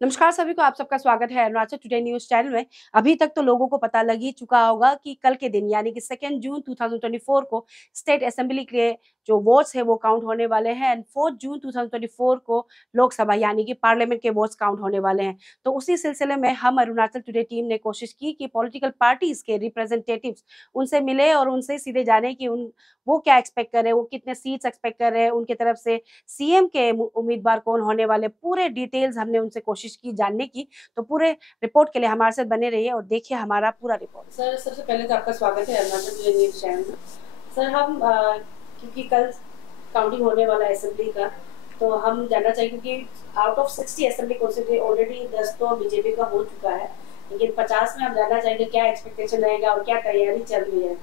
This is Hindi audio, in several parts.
नमस्कार सभी को, आप सबका स्वागत है अरुणाचल टुडे न्यूज़ चैनल में। अभी तक तो लोगों को पता लग ही चुका होगा कि कल के दिन यानी कि 2 जून 2024 को स्टेट असेंबली के जो वोट्स हैं वो काउंट होने वाले हैं एंड 4 जून 2024 को लोकसभा यानी कि पार्लियामेंट के वोट्स काउंट होने वाले हैं। तो उसी सिलसिले में हम अरुणाचल टुडे टीम ने कोशिश की कि पॉलिटिकल पार्टीज़ के रिप्रेजेंटेटिव्स उनसे मिले और उनसे सीधे जाने कि वो क्या एक्सपेक्ट कर रहे हैं, वो कितने सीट्स एक्सपेक्ट कर रहे हैं, उनकी तरफ से सीएम के उम्मीदवार कौन होने वाले, पूरे डिटेल्स हमने उनसे कोशिश की जानने की। तो पूरे रिपोर्ट के लिए हमारे साथ बने रहिए और देखिए हमारा पूरा रिपोर्ट। सर, सबसे पहले तो आपका स्वागत है अरुणाचल टुडे न्यूज़ चैनल में। सर, हम क्योंकि कल काउंटिंग होने वाला है असेंबली का, तो हम जानना चाहेंगे कि out of 60 assembly constituency already 10 तो बीजेपी का हो चुका है, लेकिन 50 में हम जानना चाहेंगे क्या एक्सपेक्टेशन रहेगा और क्या तैयारी चल रही है।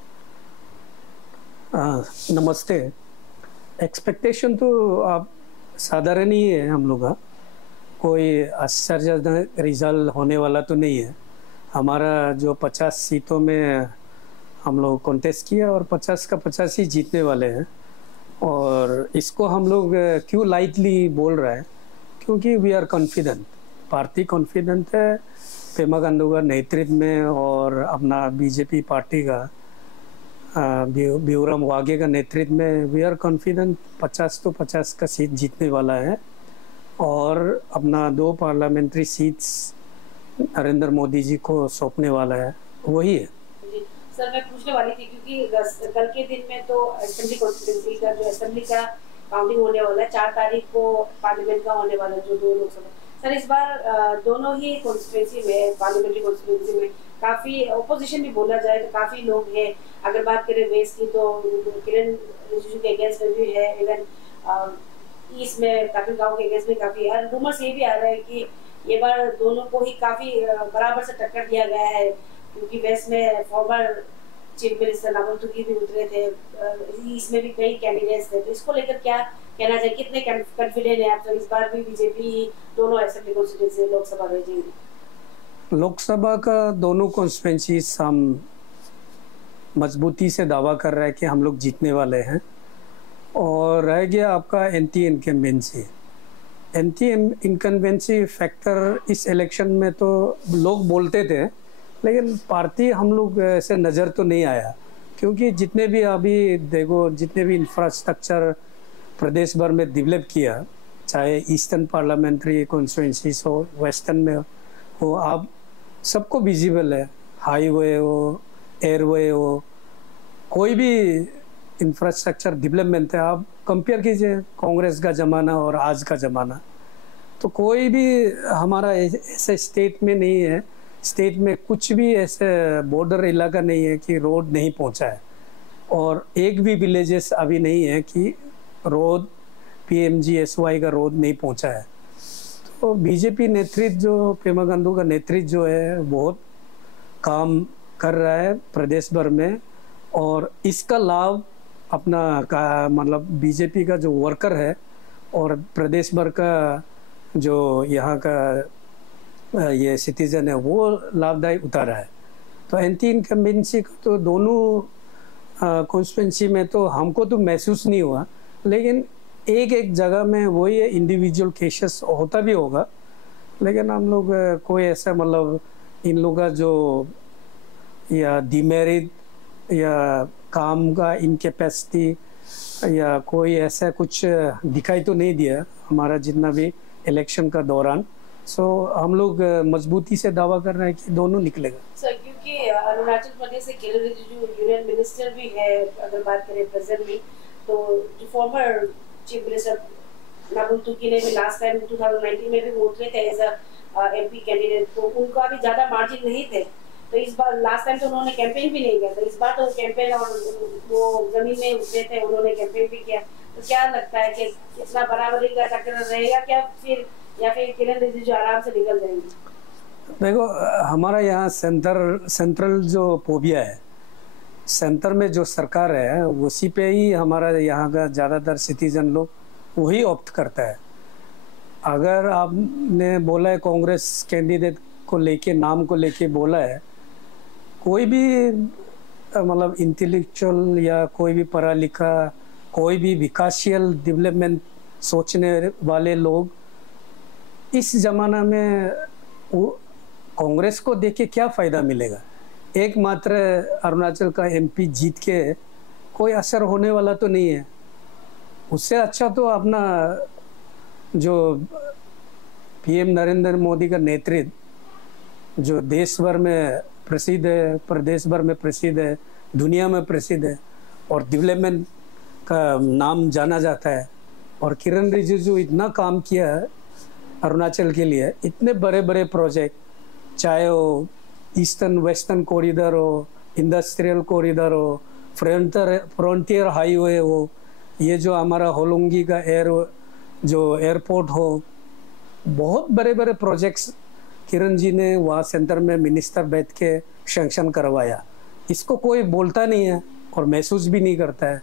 नमस्ते। एक्सपेक्टेशन तो आप साधारण ही है हम लोग का, कोई आश्चर्यजनक रिजल्ट होने वाला तो नहीं है। हमारा जो 50 सीटों में हम लोग कॉन्टेस्ट किया और 50 का 50 ही जीतने वाले हैं। और इसको हम लोग क्यों लाइटली बोल रहे हैं, क्योंकि we are confident, party confident है पेमा खांडू का नेतृत्व में और अपना बीजेपी पार्टी का ब्यूरम वागे का नेतृत्व में वी आर कॉन्फिडेंट 50 तो 50 का सीट जीतने वाला है। और अपना 2 पार्लियामेंट्री सीट्स नरेंद्र मोदी जी को सौंपने वाला है, वही है। सर, मैं पूछने वाली थी क्योंकि कल के दिन में तो असेंबली कॉन्स्टिट्यूएंसी का जो असेंबली का काउंटिंग होने वाला है, 4 तारीख को पार्लियामेंट का होने वाला है, जो 2 लोकसभा। सर, इस बार दोनों ही कॉन्स्टिट्यूएंसी में, पार्लियामेंट्री कॉन्स्टिट्यूएंसी में काफी ऑपोजिशन भी बोला जाए तो काफी लोग हैं। अगर बात करें वेस्ट की तो किरण रिजिजू के अगेंस्ट में भी है, इवन ईस्ट में काफी गाँव के अगेंस्ट में काफी है। रूमर्स ये भी आ रहा है कि ये बार दोनों को ही काफी बराबर से टक्कर दिया गया है, क्योंकि वेस्ट में former chief minister Nabam Tuki भी उतरे थे, इसमें भी कई कैंडिडेट्स थे। तो इसको लेकर क्या कहना चाहिए, कितने कॉन्फिडेंट है आप? तो इस बार भी बीजेपी दोनों असेंबली कॉन्स्टिट्यूएंसी लोकसभा भेजेंगे। लोकसभा का दोनों कॉन्स्टिट्यूंसी हम मजबूती से दावा कर रहे हैं कि हम लोग जीतने वाले हैं। और रह गया आपका एंटी इनकम्बेंसी फैक्टर, इस इलेक्शन में तो लोग बोलते थे, लेकिन पार्टी हम लोग ऐसे नज़र तो नहीं आया, क्योंकि जितने भी अभी देखो, जितने भी इंफ्रास्ट्रक्चर प्रदेश भर में डेवलप किया, चाहे ईस्टर्न पार्लियामेंट्री कॉन्स्टिट्यूंसीज हो, वेस्टर्न में हो, आप सबको विजिबल है। हाईवे हो, एयरवे हो, कोई भी इंफ्रास्ट्रक्चर डेवलपमेंट है, आप कंपेयर कीजिए कांग्रेस का ज़माना और आज का ज़माना, तो कोई भी हमारा ऐसे स्टेट में नहीं है, स्टेट में कुछ भी ऐसे बॉर्डर इलाका नहीं है कि रोड नहीं पहुंचा है। और एक भी विलेजेस अभी नहीं है कि रोड PMGSY का रोड नहीं पहुंचा है। तो बीजेपी नेतृत्व, जो पेमा खांडू का नेतृत्व जो है, बहुत काम कर रहा है प्रदेश भर में। और इसका लाभ अपना का मतलब बीजेपी का जो वर्कर है और प्रदेश भर का जो यहाँ का ये सिटीजन है, वो लाभदायी उतारा है। तो एंटी इनकम्बेंसी का तो दोनों कॉन्स्टिट्यूंसी में तो हमको तो महसूस नहीं हुआ, लेकिन एक एक जगह में वही इंडिविजुअल केसेस होता भी होगा। लेकिन हम लोग कोई ऐसा मतलब इन लोगों का जो या डिमेरिट या काम का इनकेपेसिटी या कोई ऐसा कुछ दिखाई तो नहीं दिया हमारा जितना भी इलेक्शन का दौरान। सो हम लोग मजबूती से दावा कर रहे हैं कि दोनों निकलेगा। सर, क्योंकि अरुणाचल प्रदेश से किरण रिजिजू यूनियन मिनिस्टर भी है, अगर बात करें प्रेजेंटली, तो जो former chief minister Nabam Tuki ने भी लास्ट टाइम 2019 में भी वोट थे एज MP कैंडिडेट, तो उनका भी ज्यादा मार्जिन नहीं थे। तो इस बार लास्ट टाइम तो उन्होंने कैंपेन भी नहीं किया था, इस बार तो कैंपेन और वो जमीन में उतरे थे, उन्होंने कैंपेन भी किया। तो क्या लगता है कि कितना बराबरी का टक्कर रहेगा क्या फिर, या फिर किरण रिजिजू आराम से निकल जाएंगे? देखो, हमारा यहाँ सेंट्रल जो पोबिया है, सेंटर में जो सरकार है, उसी पे ही हमारा यहाँ का ज़्यादातर सिटीजन लोग वही ऑप्ट करता है। अगर आपने बोला है कांग्रेस कैंडिडेट को लेके, नाम को लेके बोला है, कोई भी मतलब इंटेलेक्चुअल या कोई भी पढ़ा लिखा, कोई भी विकासशील डेवलपमेंट सोचने वाले लोग इस जमाना में वो कांग्रेस को देख के क्या फ़ायदा मिलेगा? एकमात्र अरुणाचल का एमपी जीत के कोई असर होने वाला तो नहीं है। उससे अच्छा तो अपना जो पीएम नरेंद्र मोदी का नेतृत्व जो देश भर में प्रसिद्ध है, प्रदेश भर में प्रसिद्ध है, दुनिया में प्रसिद्ध है और डेवलपमेंट का नाम जाना जाता है। और किरण रिजिजू इतना काम किया है अरुणाचल के लिए, इतने बड़े बड़े प्रोजेक्ट, चाहे वो ईस्टर्न वेस्टर्न कॉरिडोर हो, इंडस्ट्रियल कॉरिडोर हो, फ्रंटियर हाईवे हो, ये जो हमारा होलोंगी का एयरपोर्ट हो, बहुत बड़े बड़े प्रोजेक्ट्स किरण जी ने वहाँ सेंटर में मिनिस्टर बैठ के सैंक्शन करवाया। इसको कोई बोलता नहीं है और महसूस भी नहीं करता है।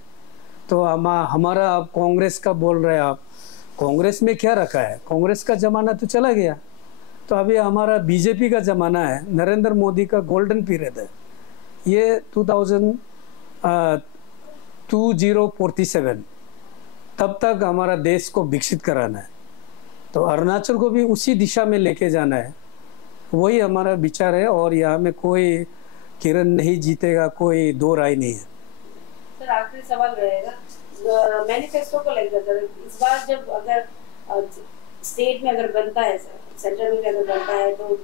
तो हमारा आप कांग्रेस का बोल रहे हैं, आप कांग्रेस में क्या रखा है? कांग्रेस का ज़माना तो चला गया। तो अभी हमारा बीजेपी का ज़माना है, नरेंद्र मोदी का गोल्डन पीरियड है। ये 2047 तब तक हमारा देश को विकसित कराना है। तो अरुणाचल को भी उसी दिशा में लेके जाना है, वही हमारा विचार है। और यहाँ में कोई किरण नहीं जीतेगा, कोई दो राय नहीं है। सर आखिरी सवाल रहेगा मैनिफेस्टो को लेकर, इस बार जब अगर स्टेट में अगर बनता है, सेंट्रल में अगर बनता है, तो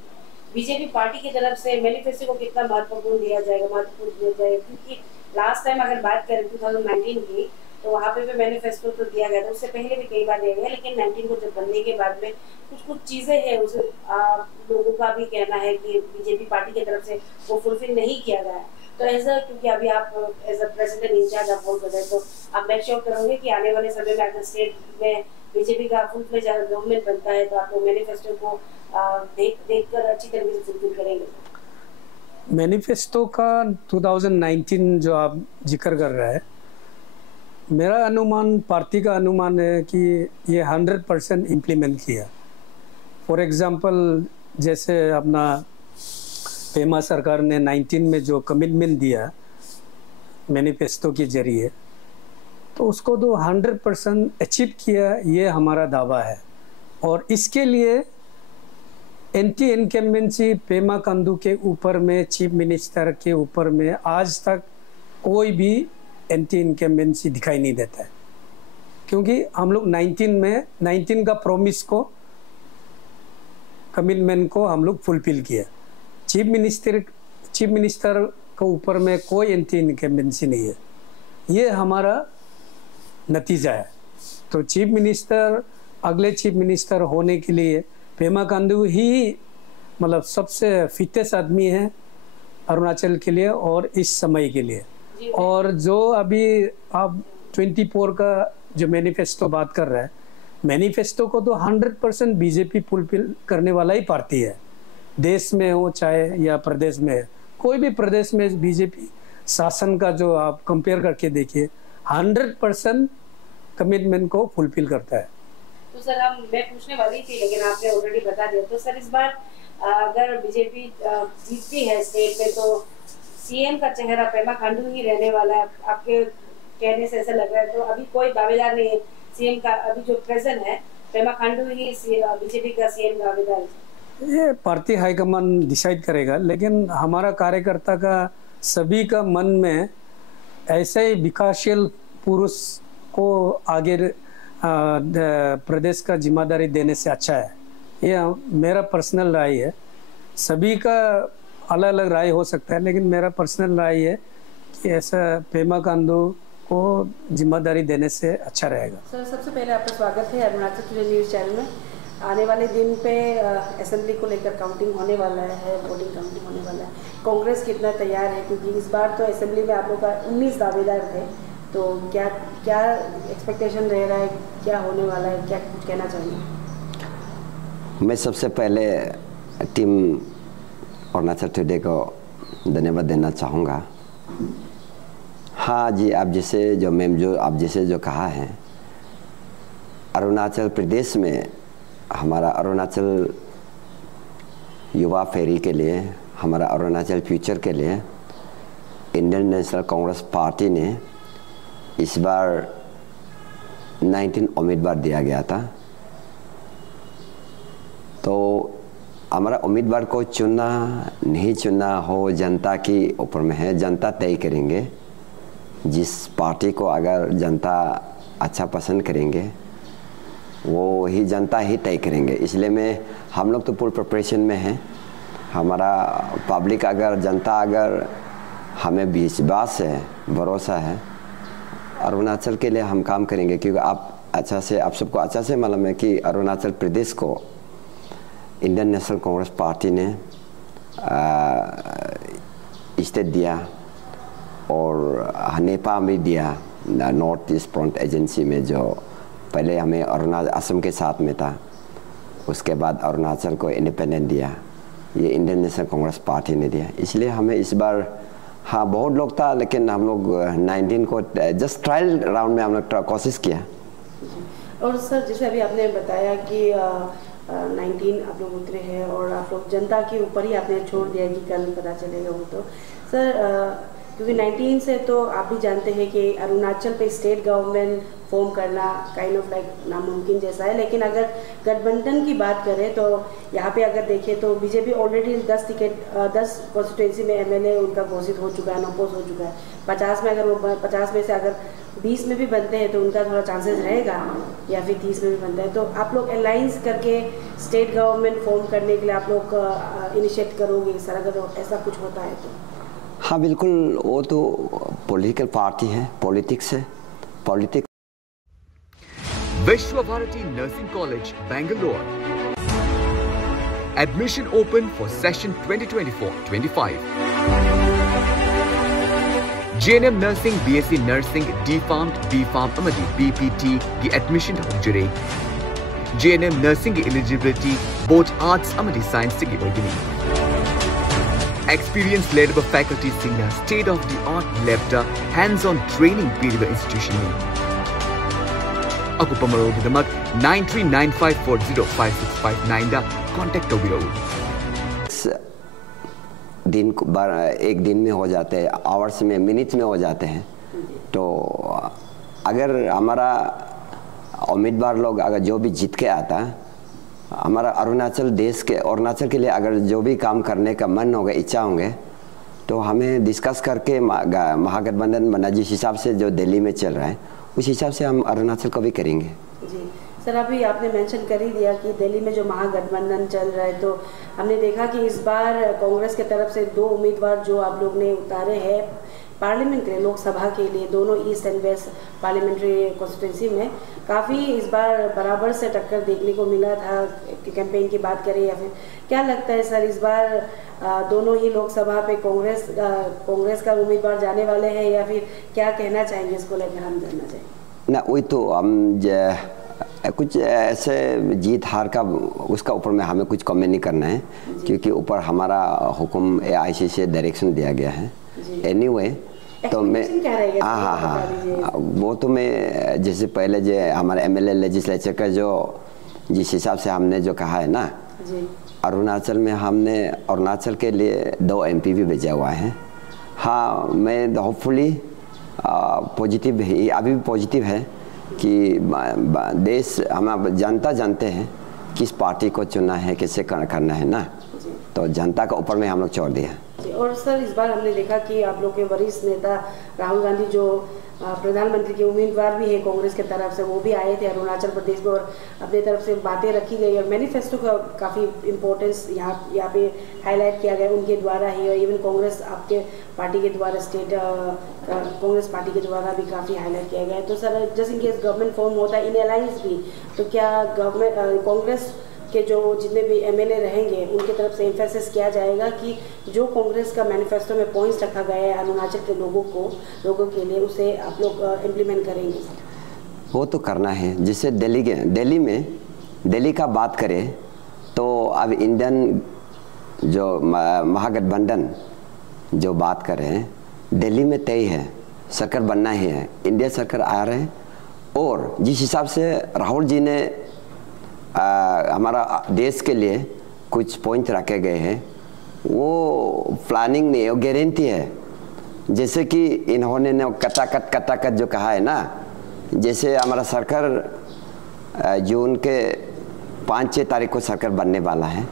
बीजेपी पार्टी की तरफ से मैनिफेस्टो को कितना महत्वपूर्ण दिया जाएगा? क्योंकि लास्ट टाइम अगर बात करें 2019 की, तो वहाँ पे भी मैनिफेस्टो तो दिया गया था, उससे पहले भी कई बार दिया गया, लेकिन 19 को जब बनने के बाद में कुछ चीज़ें हैं उसे लोगों का भी कहना है कि बीजेपी पार्टी की तरफ से वो फुलफिल नहीं किया गया है। तो ऐसा, क्योंकि अभी आप एज अ प्रेसिडेंट इंचार्ज आप बोल रहे हैं, तो आप मेक श्योर करोगे कि आने वाले समय में अगर स्टेट में बीजेपी का फुल फ्लेज गवर्नमेंट बनता है, तो आप लोग मैनिफेस्टो को देख कर अच्छी तरीके से फुलफिल करेंगे? मैनिफेस्टो का 2019 जो आप जिक्र कर रहे हैं, मेरा अनुमान, पार्टी का अनुमान है कि ये 100% इम्प्लीमेंट किया। फॉर एग्जांपल, जैसे अपना पेमा सरकार ने 19 में जो कमिटमेंट दिया मैनिफेस्टो के जरिए, तो उसको तो 100% अचीव किया, ये हमारा दावा है। और इसके लिए एंटी इनकम्बेंसी पेमा खांडू के ऊपर में, चीफ मिनिस्टर के ऊपर में आज तक कोई भी एंटी इनकम्बेंसी दिखाई नहीं देता है, क्योंकि हम लोग 19 का प्रॉमिस को, कमिटमेंट को हम लोग फुलफिल किया। चीफ मिनिस्टर के ऊपर में कोई एंटी इनकम्बेंसी नहीं है, ये हमारा नतीजा है। तो अगले चीफ मिनिस्टर होने के लिए पेमा खांडू ही मतलब सबसे फिटेस्ट आदमी है अरुणाचल के लिए और इस समय के लिए। और जो अभी आप 24 का जो मैनिफेस्टो बात कर रहा है, मैनिफेस्टो को तो 100% बीजेपी फुलफिल करने वाला ही पार्टी है, देश में हो चाहे या प्रदेश में। कोई भी प्रदेश में बीजेपी शासन का जो आप कंपेयर करके देखिए, 100% कमिटमेंट को फुलफिल करता है। तो सर मैं पूछने वाली थी, लेकिन आपने ऑलरेडी बता दिया। तो सर इस बार अगर बीजेपी जीतती है स्टेट में, तो सीएम का चेहरा पेमा खांडू ही रहने वाला है, आपके कहने से ऐसा लग रहा है। तो अभी कोई दावेदार नहीं है सीएम का, अभी जो प्रेजेंट है पेमा खांडू ही बीजेपी का सीएम दावेदार है। ये पार्टी हाईकमान डिसाइड करेगा, लेकिन हमारा कार्यकर्ता का सभी का मन में ऐसे ही विकासशील पुरुष को आगे प्रदेश का जिम्मेदारी देने से अच्छा है, ये मेरा पर्सनल राय है। सभी का अलग अलग राय हो सकता है, लेकिन मेरा पर्सनल राय है कि ऐसा पेमा खांडू को जिम्मेदारी देने से अच्छा रहेगा। सर सबसे पहले आपका स्वागत है अरुणाचल टुडे न्यूज़ चैनल में। आने वाले दिन पे असेंबली को लेकर काउंटिंग होने वाला है, वोटिंग काउंटिंग होने वाला है, कांग्रेस कितना तैयार है? क्योंकि इस बार तो असेंबली में आप लोग का 19 दावेदार थे, तो क्या एक्सपेक्टेशन रह रहा है, क्या होने वाला है, क्या कुछ कहना चाहिए? मैं सबसे पहले टीम अरुणाचल टुडे को धन्यवाद देना चाहूँगा। हाँ जी, आप जैसे जो कहा है, अरुणाचल प्रदेश में हमारा अरुणाचल युवा फेरी के लिए, हमारा अरुणाचल फ्यूचर के लिए इंडियन नेशनल कांग्रेस पार्टी ने इस बार 19 उम्मीदवार दिया गया था। तो हमारा उम्मीदवार को चुनना नहीं चुनना हो जनता के ऊपर में है, जनता तय करेंगे। जिस पार्टी को अगर जनता अच्छा पसंद करेंगे वो ही जनता ही तय करेंगे। इसलिए में हम लोग तो फुल प्रिपरेशन में हैं। हमारा पब्लिक अगर जनता अगर हमें विश्वास है, भरोसा है, अरुणाचल के लिए हम काम करेंगे। क्योंकि आप सबको अच्छा से मालूम है कि अरुणाचल प्रदेश को इंडियन नेशनल कांग्रेस पार्टी ने स्टेट दिया और नेपाल में दिया, नॉर्थ ईस्ट फ्रंट एजेंसी में, जो पहले हमें अरुणाचल असम के साथ में था, उसके बाद अरुणाचल को इंडिपेंडेंट दिया, ये इंडियन नेशनल कांग्रेस पार्टी ने दिया। इसलिए हमें इस बार हाँ बहुत लोग था, लेकिन हम लोग 19 को जस्ट ट्रायल राउंड में हम लोग कोशिश किया। और सर जैसे अभी आपने बताया कि 19 आप लोग उतरे हैं और आप लोग जनता के ऊपर ही आपने छोड़ दिया कि कल पता चलेगा वो। तो सर क्योंकि 19 से तो आप भी जानते हैं कि अरुणाचल पे स्टेट गवर्नमेंट फॉर्म करना काइंड ऑफ लाइक नामुमकिन जैसा है। लेकिन अगर गठबंधन की बात करें तो यहाँ पे अगर देखें तो बीजेपी ऑलरेडी 10 कॉन्स्टिट्यूंसी में एमएलए उनका घोषित हो चुका है, अनअपोज हो चुका है। 50 में अगर वो 50 में से अगर 20 में भी बनते हैं तो उनका थोड़ा चांसेस रहेगा, या फिर 30 में भी बनता है। तो आप लोग अलायंस करके स्टेट गवर्नमेंट फॉर्म करने के लिए आप लोग इनिशिएट करोगे सर, अगर ऐसा कुछ होता है तो? हाँ बिल्कुल, वो तो पॉलिटिकल पार्टी है, पॉलिटिक्स है, politics. Vishwa Bharati Nursing College, Bangalore. Admission open for session 2024-25. JNM Nursing, BSc Nursing, D-Pharm, B-Pharm amadi BPT की admission हो जुड़े। JNM Nursing की eligibility both arts amadi science की होगी। Experience led by faculty senior state of the art lab hands-on training period institution में। अकुपमरो की दमक 9395405659 दा कांटेक्ट हो बिरो। दिन एक दिन में हो जाते हैं, आवर्स में, मिनट्स में हो जाते हैं। तो अगर हमारा उम्मीदवार लोग अगर जो भी जीत के आता, हमारा अरुणाचल के लिए अगर जो भी काम करने का मन होगा, इच्छा होंगे, तो हमें डिस्कस करके महागठबंधन बना जिस हिसाब से जो दिल्ली में चल रहा है उस हिसाब से हम अरुणाचल को भी करेंगे। जी सर, अभी आपने मेंशन कर ही दिया कि दिल्ली में जो महागठबंधन चल रहा है, तो हमने देखा कि इस बार कांग्रेस के तरफ से 2 उम्मीदवार जो आप लोग ने उतारे हैं पार्लियामेंट के लिए, लोकसभा के लिए, दोनों east and west parliamentary constituency में काफ़ी इस बार बराबर से टक्कर देखने को मिला था। कैंपेन की बात करें या फिर क्या लगता है सर, इस बार दोनों ही लोकसभा पे कांग्रेस का उम्मीदवार जाने वाले हैं, या फिर क्या कहना चाहेंगे इसको लेकर हम जानना चाहेंगे? ना वही तो हम कुछ ऐसे जीत हार का उसका ऊपर में हमें कुछ कमेंट नहीं करना है, क्योंकि ऊपर हमारा हुक्म AIC से डायरेक्शन दिया गया है। एनीवे तो मैं हाँ वो तो मैं जैसे पहले जो हमारे MLA लेजिस्लेचर का जो जिस हिसाब से हमने जो कहा है ना, अरुणाचल में हमने अरुणाचल के लिए 2 MP भी भेजा हुआ है। हाँ, मैं होपफुली पॉजिटिव है, अभी भी पॉजिटिव है कि देश हम जनता जानते हैं किस पार्टी को चुनना है, कैसे करना है ना, तो जनता के ऊपर में हम लोग छोड़ दिया। और सर इस बार हमने देखा कि आप लोग के वरिष्ठ नेता राहुल गांधी जो प्रधानमंत्री के उम्मीदवार भी है कांग्रेस के तरफ से, वो भी आए थे अरुणाचल प्रदेश में और अपनी तरफ से बातें रखी गई और मैनिफेस्टो का काफ़ी इम्पोर्टेंस यहाँ पे हाईलाइट किया गया उनके द्वारा ही, और इवन कांग्रेस आपके पार्टी के द्वारा, स्टेट कांग्रेस पार्टी के द्वारा भी काफ़ी हाईलाइट किया गया है। तो sir just in case government form होता है इन अलायंस भी, तो क्या गवर्नमेंट कांग्रेस के जो जितने भी MLA रहेंगे उनकी तरफ से एम्फेसिस किया जाएगा कि जो कांग्रेस का मैनिफेस्टो में पॉइंट्स रखा गया है अरुणाचल के लोगों के लिए, उसे आप लोग इम्प्लीमेंट करेंगे? वो तो करना है। जैसे दिल्ली का बात करें तो अब इंडियन जो महागठबंधन जो बात कर रहे हैं, दिल्ली में तय है, सरकार बनना ही है, इंडिया सरकार आ रहे हैं। और जिस हिसाब से राहुल जी ने हमारा देश के लिए कुछ पॉइंट रखे गए हैं, वो प्लानिंग नहीं, वो गारंटी है। जैसे कि इन्होंने कटाकट जो कहा है ना, जैसे हमारा सरकार जून के 5-6 तारीख को सरकार बनने वाला है।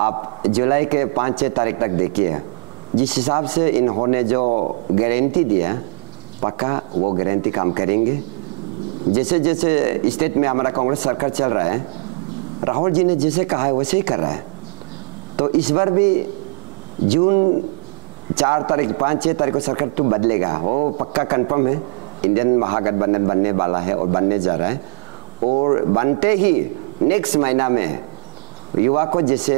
आप जुलाई के 5-6 तारीख तक देखिए, जिस हिसाब से इन्होंने जो गारंटी दिया, पक्का वो गारंटी काम करेंगे। जैसे जैसे स्टेट में हमारा कांग्रेस सरकार चल रहा है, राहुल जी ने जैसे कहा है वैसे ही कर रहा है। तो इस बार भी जून 4 तारीख 5-6 तारीख को सरकार तो बदलेगा, वो पक्का कंफर्म है। इंडियन महागठबंधन बनने वाला है और बनने जा रहा है। और बनते ही नेक्स्ट महीना में युवा को जैसे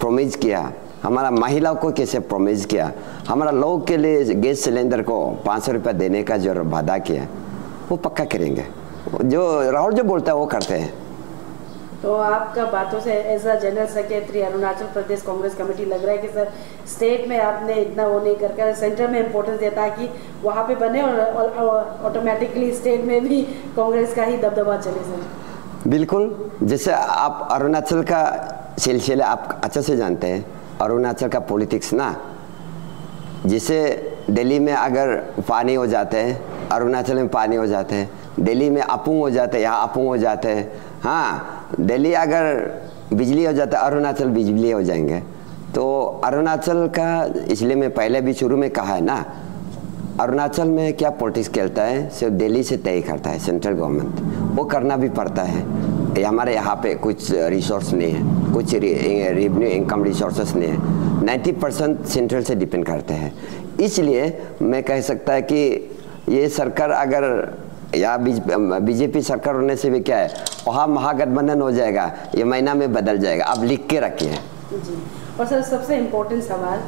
प्रोमिस किया, हमारा महिलाओं को कैसे प्रोमिस किया, हमारा लोग के लिए गैस सिलेंडर को 500 रुपये देने का जो वादा किया, वो पक्का करेंगे। जो राहुल जो बोलता है वो करते हैं। तो आपका बातों से as a general secretary Arunachal Pradesh Congress committee लग रहा है कि सर स्टेट में आपने इतना वो नहीं करके सेंटर में इम्पोर्टेंस दिया ताकि वहाँ पे बने और ऑटोमेटिकली स्टेट में भी कांग्रेस का ही दबदबा चले सर। बिल्कुल, जैसे आप अरुणाचल का सिलसिला आप अच्छे से जानते हैं। अरुणाचल का पॉलिटिक्स ना, जैसे दिल्ली में अगर पानी हो जाते हैं, अरुणाचल में पानी हो जाते हैं। दिल्ली में अपुंग हो जाते हैं, यहाँ अपुंग हो जाते हैं। हाँ, दिल्ली अगर बिजली हो जाता है, अरुणाचल बिजली हो जाएंगे। तो अरुणाचल का इसलिए मैं पहले भी शुरू में कहा है ना, अरुणाचल में क्या पॉलिटिक्स खेलता है सिर्फ दिल्ली से तय करता है सेंट्रल गवर्नमेंट, वो करना भी पड़ता है। हमारे यहाँ पे कुछ रिसोर्स नहीं है, कुछ रेवेन्यू इनकम रिसोर्सेस नहीं है, 90% सेंट्रल से डिपेंड करते हैं। इसलिए मैं कह सकता है कि ये सरकार अगर या बीजेपी सरकार होने से भी क्या है, वहाँ महागठबंधन हो जाएगा, ये महीना में बदल जाएगा। आप लिख के रखिए जी। और सर सबसे इम्पोर्टेंट सवाल,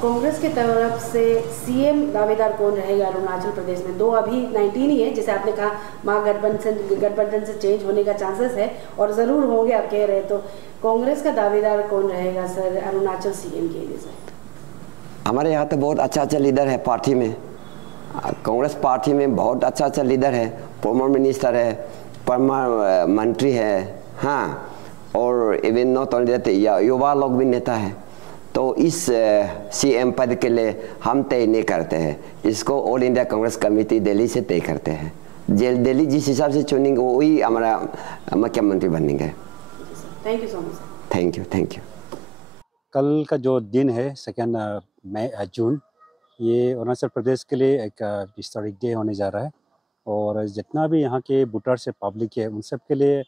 कांग्रेस की तरफ से सीएम दावेदार कौन रहेगा अरुणाचल प्रदेश में? 2 अभी 19 ही है, जैसे आपने कहा महागठबंधन से चेंज होने का चांसेस है और ज़रूर होंगे आप कह रहे हैं। तो कांग्रेस का दावेदार कौन रहेगा सर अरुणाचल सीएम के लिए? सर हमारे यहाँ तो बहुत अच्छा लीडर है पार्टी में, कांग्रेस पार्टी में बहुत अच्छा लीडर है। फॉर्मर मिनिस्टर है, फॉर्मर मंत्री है, हाँ, और इवन नॉट ओनली दैट, युवा लोग भी नेता है। तो इस सीएम पद के लिए हम तय नहीं करते हैं, इसको all India Congress committee Delhi से तय करते हैं। दिल्ली जिस हिसाब से चुनेंगे वही हमारा मुख्यमंत्री बनेंगे। Thank you so much. Thank you. कल का जो दिन है 2 जून, ये अरुणाचल प्रदेश के लिए एक हिस्टोरिक डे होने जा रहा है। और जितना भी यहाँ के वोटर्स है, पब्लिक है, उन सब के लिए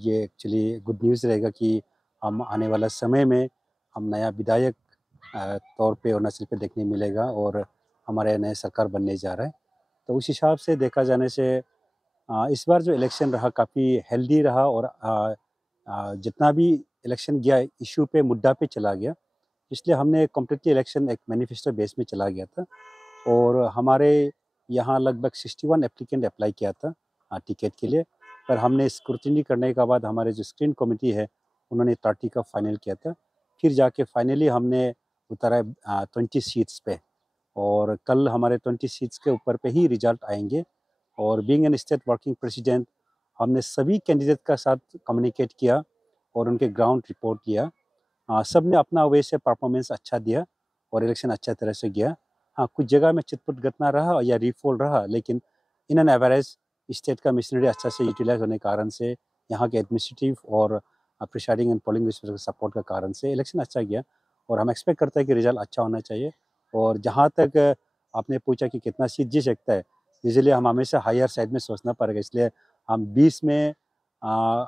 ये एक्चुअली गुड न्यूज़ रहेगा कि हम आने वाला समय में हम नया विधायक तौर पे अरुणाचल पे देखने मिलेगा और हमारे नए सरकार बनने जा रहा है। तो उस हिसाब से देखा जाने से इस बार जो इलेक्शन रहा काफ़ी हेल्दी रहा और जितना भी इलेक्शन गया इशू पे, मुद्दा पे चला गया, इसलिए हमने कम्प्लीटली इलेक्शन एक मैनिफेस्टो बेस में चला गया था। और हमारे यहाँ लगभग 61 एप्लीकेंट अप्लाई किया था टिकट के लिए, पर हमने स्क्रूटिनी करने के बाद हमारे जो स्क्रीन कमेटी है उन्होंने 30 का फाइनल किया था। फिर जाके फाइनली हमने उतारा 20 सीट्स पे, और कल हमारे 20 सीट्स के ऊपर पे ही रिजल्ट आएंगे। और being an state working president, हमने सभी कैंडिडेट का साथ कम्युनिकेट किया और उनके ग्राउंड रिपोर्ट लिया। सब ने अपना वे से परफॉर्मेंस अच्छा दिया और इलेक्शन अच्छा तरह से गया। हाँ, कुछ जगह में चिटपुट घटना रहा या रीफॉल रहा, लेकिन इन एन एवरेज स्टेट का मशीनरी अच्छा से यूटिलाइज होने के कारण से, यहाँ के एडमिनिस्ट्रेटिव और प्रिसाइडिंग एंड पोलिंग के सपोर्ट के कारण से इलेक्शन अच्छा गया। और हम एक्सपेक्ट करते हैं कि रिजल्ट अच्छा होना चाहिए। और जहाँ तक आपने पूछा कि कितना सीट जीत सकता है, यूजुअली हम हमेशा हायर साइड में सोचना पड़ेगा, इसलिए हम 20 में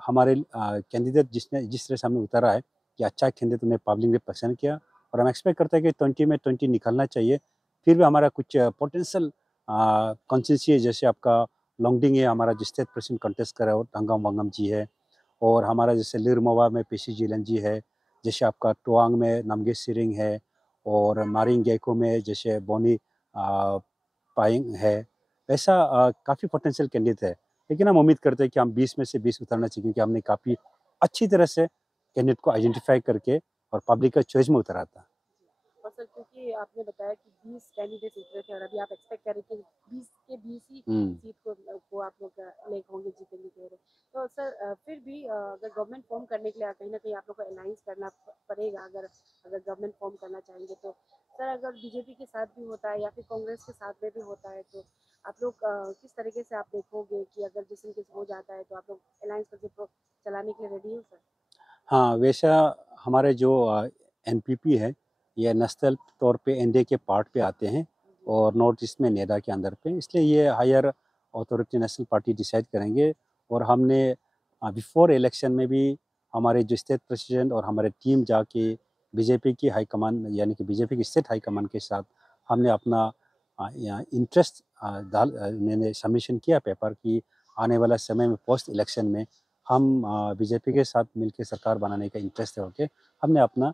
हमारे कैंडिडेट जिस तरह से हमने उतारा है कि अच्छा कैंडिडेट उन्हें पब्लिक ने पसंद किया, और हम एक्सपेक्ट करते हैं कि 20 में 20 निकलना चाहिए। फिर भी हमारा कुछ पोटेंशियल कॉन्स्टिट्यूंसी है, जैसे आपका लोंगडिंग है, हमारा जो स्टेट प्रेसिडेंट कंटेस्ट कर रहा है टंगम वांगम जी है, और हमारा जैसे लिरमोवा में पेशी जीलन जी है, जैसे आपका टोआंग में नमगे सिरिंग है, और मारिंग गैको में जैसे बोनी पाइंग है। ऐसा काफ़ी पोटेंशियल कैंडिडेट है, लेकिन हम उम्मीद करते हैं कि हम 20 में से 20 उतारना चाहिए, क्योंकि हमने काफ़ी अच्छी तरह से कैंडिडेट को आइडेंटिफाई करके और पब्लिक का चॉइस में उतारा था। और सर क्योंकि आपने बताया कि 20 कैंडिडेट उतरे थे और अभी आप एक्सपेक्ट करें कि 20 के 20 ही सीट को आप लोग लेक होंगे, जीतेंगे कह रहे। तो सर फिर भी अगर गवर्नमेंट फॉर्म करने के लिए कहीं ना कहीं आप लोग को अलायंस करना पड़ेगा, अगर गवर्नमेंट फॉर्म करना चाहेंगे तो। सर अगर बीजेपी के साथ भी होता है या फिर कांग्रेस के साथ में भी होता है, तो आप लोग किस तरीके से आप देखोगे कि अगर जिस केस हो जाता है तो आप लोग अलायंस करके चलाने के लिए रेडी हो सर? हाँ, वैसा हमारे जो एनपीपी है, ये नेशनल तौर पे एनडीए के पार्ट पे आते हैं और नॉर्थ ईस्ट में नेडा के अंदर पे, इसलिए ये higher authority national party decide करेंगे। और हमने बिफोर इलेक्शन में भी हमारे जो स्टेट प्रेसिडेंट और हमारे टीम जाके बीजेपी की हाईकमान यानी कि बीजेपी की स्टेट हाईकमान के साथ हमने अपना इंटरेस्ट मैंने सबमिशन किया पेपर कि आने वाला समय में पोस्ट इलेक्शन में हम बीजेपी के साथ मिलकर सरकार बनाने का इंटरेस्ट है होके हमने अपना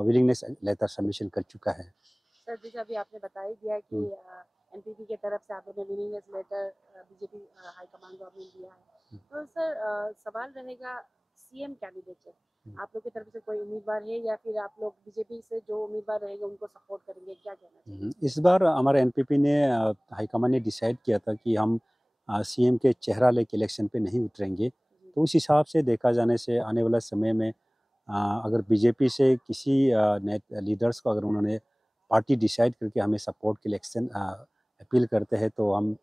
विलिंगनेस लेटर सबमिशन कर चुका है। सर जैसे अभी आपने बता ही दिया कि एनपीपी की तरफ से आप लोगों ने विलिंगनेस लेटर बीजेपी हाईकमान को आपने दिया है, तो सर सवाल रहेगा सीएम कैंडिडेट आप लोग की तरफ से कोई उम्मीदवार है या फिर आप लोग बीजेपी से जो उम्मीदवार रहेंगे उनको सपोर्ट करेंगे, क्या कहना चाहिए? इस बार हमारे एनपीपी ने हाईकमान ने डिसाइड किया था कि हम सीएम के चेहरा लेके इलेक्शन पे नहीं उतरेंगे, तो उस हिसाब से देखा जाने से आने वाला समय में अगर बीजेपी से किसी लीडर्स को अगर उन्होंने पार्टी डिसाइड करके हमें सपोर्ट के लिए इलेक्शन अपील करते हैं तो हम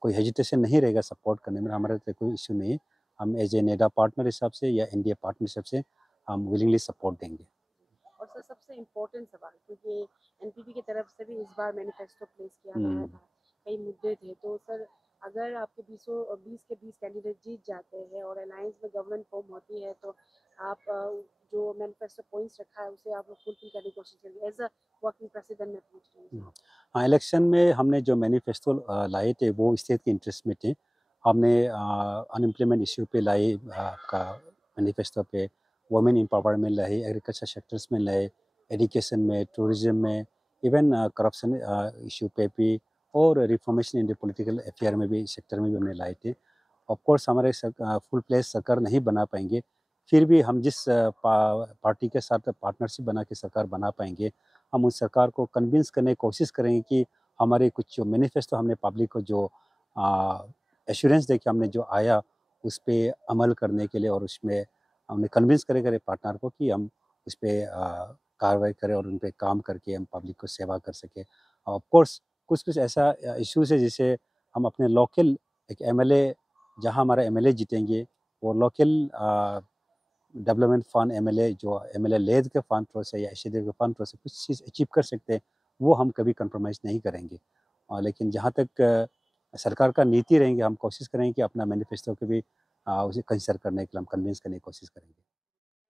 कोई हेजिटेशन नहीं रहेगा सपोर्ट करने में, हमारे तो कोई इशू नहीं है। हम एज ए नेडा पार्टनर हिसाब से या एनडीए पार्टनर हिसाब से हम विलिंगली सपोर्ट देंगे। और सर सबसे इम्पोर्टेंट सवाल, क्योंकि एनपीपी की तरफ से भी इस बार मैनिफेस्टो प्लेस किया गया था, कई मुद्दे थे, तो सर अगर आपके 20 के 20 कैंडिडेट जीत जाते हैं और अलायंस में गवर्नमेंट फॉर्म होती है तो आप जो मैनिफेस्टो पॉइंट्स रखा है उसे आप लोग फुलफिल करने की कोशिश करेंगे एज अ वर्किंग प्रेसिडेंट में पूछ रही हूँ। हाँ, इलेक्शन में हमने जो मैनिफेस्टो लाए थे वो स्टेट के इंटरेस्ट में थे। हमने अनएम्प्लॉयमेंट इश्यू पे लाए आपका मैनिफेस्टो पे, वुमेन एम्पावरमेंट लाए, एग्रीकल्चर सेक्टर्स में लाए, एजुकेशन में, टूरिज्म में, इवन करप्शन इश्यू पे भी और reformation in the political affair में भी सेक्टर में भी हमने लाए थे। ऑफ कोर्स हमारे फुल प्लेस सरकार नहीं बना पाएंगे, फिर भी हम जिस पार्टी के साथ पार्टनरशिप बना के सरकार बना पाएंगे, हम उस सरकार को कन्विंस करने की कोशिश करेंगे कि हमारे कुछ जो मैनिफेस्टो हमने पब्लिक को जो एश्योरेंस दे के हमने जो आया उस पर अमल करने के लिए, और उसमें हमने कन्विंस करेंगे पार्टनर को कि हम उस पर कार्रवाई करें और उन पर काम करके हम पब्लिक को सेवा कर सकें। ऑफ कोर्स कुछ कुछ ऐसा इश्यूज है जिसे हम अपने लोकल एक एमएलए, जहां हमारा एमएलए जीतेंगे वो लोकल डेवलपमेंट फंड एमएलए जो एमएलए लेड के फंड थ्रो से या एसडीएफ के फंड थ्रो से कुछ चीज़ अचीव कर सकते हैं, वो हम कभी कंप्रोमाइज़ नहीं करेंगे। लेकिन जहाँ तक सरकार का नीति रहेंगे, हम कोशिश करेंगे कि अपना मैनिफेस्टो को भी उसे कंसिडर करने के लिए हम कन्विंस करने की कोशिश करेंगे।